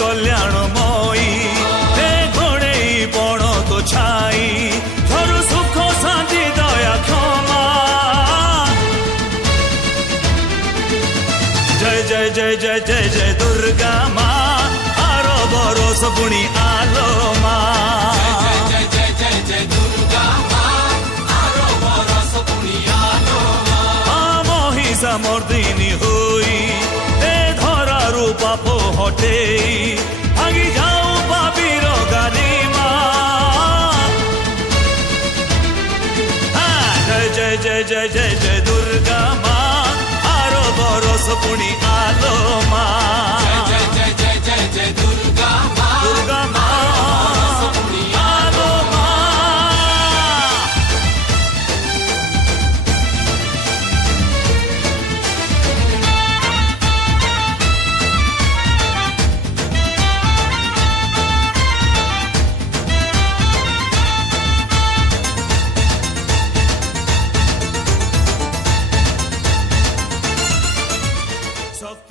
कल्याणमयी हे घोड़े पण तो छाई झरु सुख शांति दया क्षमा जय जय जय जय जय जय दुर्गा माँ आरो बरस पुणी आलो माँ जय जय जय जय दुर्गा माँ आरो बरस पुणी आलो माँ महिषा मर्दिनी हुई ए धरा रूपा पो हटे भागी जाऊ पापीर गाली माँ जय जय जय जय जय जय दुर्गा माँ आरो बरस पुणी आलो माँ।